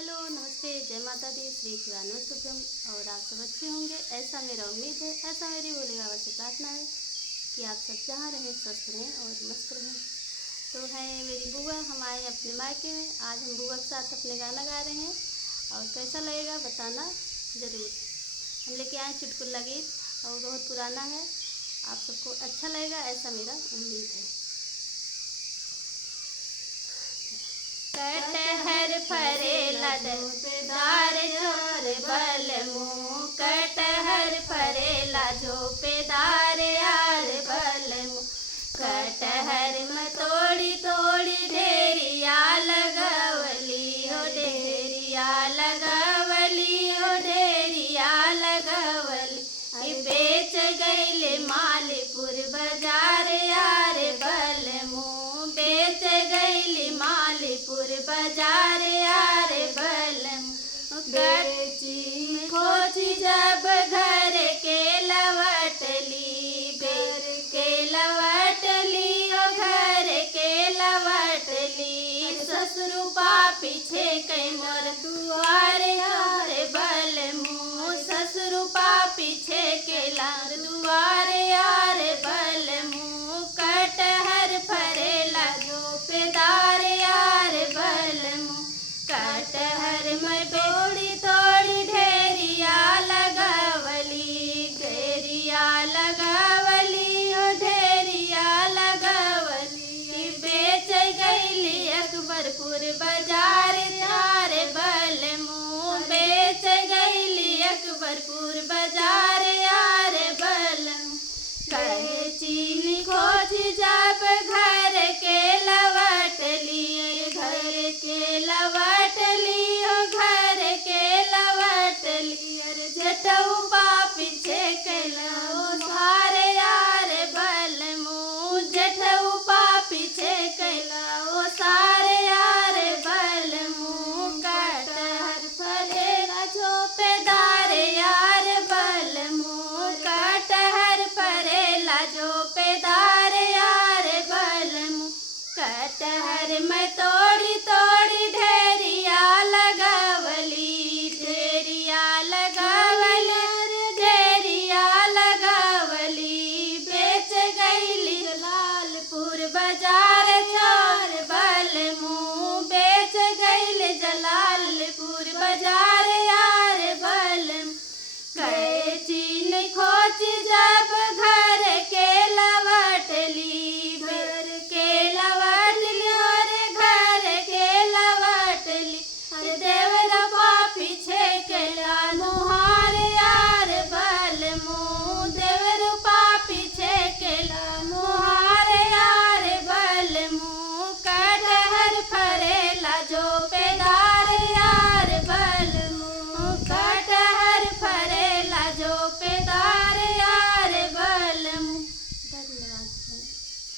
हेलो, नमस्ते, जय माता दी, श्री शिवानु शुभम। और आप सब अच्छे होंगे, ऐसा मेरा उम्मीद है, ऐसा मेरी भोले बाबा से प्रार्थना है कि आप सब जहाँ रहें स्वस्थ रहें और मस्त रहें। तो है मेरी बुआ, हम आए अपने मायके में। आज हम बुआ के साथ अपने गाना गा रहे हैं और कैसा लगेगा बताना ज़रूर। हम लेके आए चुटकुला गीत और बहुत पुराना है, आप सबको अच्छा लगेगा ऐसा मेरा उम्मीद है। कटहर फरेला झोपेदार जोर बल मुँह, कटहर फरेला झोपेदार यार बल मुँह। कटहर में तोड़ी तोड़ी ढेरिया लगवली हो, ढेरिया लगवली हो, ढेरिया लगवली। बेच गईले मालपुर बाजार यार बल मुँह, बेच गईले मालपुर बाजार यार बल मुँह। बेची खोजी जब घर के लवटली, घर के लवटली ओ घर के लवटली। ससुरुपा पीछे कई मोर दुआ